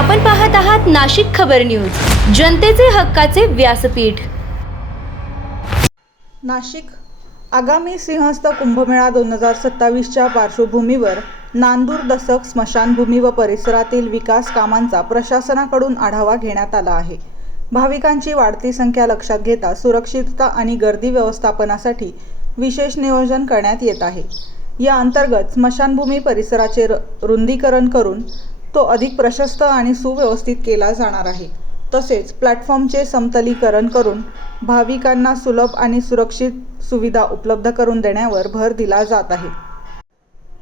आपण पाहत आहात नाशिक खबर न्यूज, जनतेचे हक्काचे व्यासपीठ। नाशिक आगामी सिंहस्थ कुंभमेळा 2027च्या पार्श्वभूमीवर नांदूर दसक स्मशानभूमी व परिसरातील विकास कामांचा प्रशासनाकडून आढावा घेण्यात आला आहे। भाविकांची वाढती संख्या लक्षात घेता सुरक्षितता आणि गर्दी व्यवस्थापनासाठी विशेष नियोजन करण्यात येत आहे। या अंतर्गत स्मशानभूमी परिसराचे रुंदीकरण करून तो अधिक प्रशस्त आणि सुव्यवस्थित केला जाणार आहे। तसेच प्लॅटफॉर्मचे समतलीकरण करून भाविकांना सुलभ आणि सुरक्षित सुविधा उपलब्ध करून देण्यावर भर दिला जात आहे।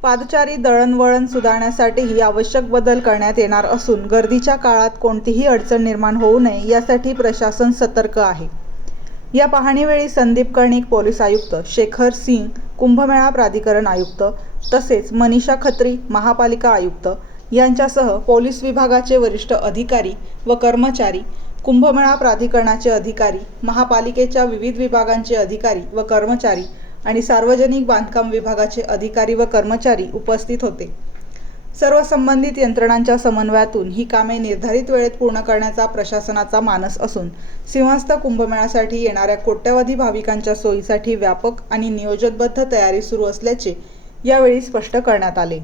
पादचारी दळणवळण सुधारण्यासाठीही आवश्यक बदल करण्यात येणार असून गर्दीच्या काळात कोणतीही अडचण निर्माण होऊ नये यासाठी प्रशासन सतर्क आहे। या पाहणीवेळी संदीप कर्णिक पोलीस आयुक्त, शेखर सिंग कुंभमेळा प्राधिकरण आयुक्त तसेच मनीषा खत्री महापालिका आयुक्त यांच्यासह पोलीस विभागाचे वरिष्ठ अधिकारी व कर्मचारी, कुंभमेळा प्राधिकरणाचे अधिकारी, महापालिकेच्या विविध विभागांचे अधिकारी व कर्मचारी आणि सार्वजनिक बांधकाम विभागाचे अधिकारी व कर्मचारी उपस्थित होते। सर्व संबंधित यंत्रणांच्या समन्वयातून ही कामे निर्धारित वेळेत पूर्ण करण्याचा प्रशासनाचा मानस असून सिंहस्थ कुंभमेळ्यासाठी येणाऱ्या कोट्यवधी भाविकांच्या सोयीसाठी व्यापक आणि नियोजनबद्ध तयारी सुरू असल्याचे यावेळी स्पष्ट करण्यात आले।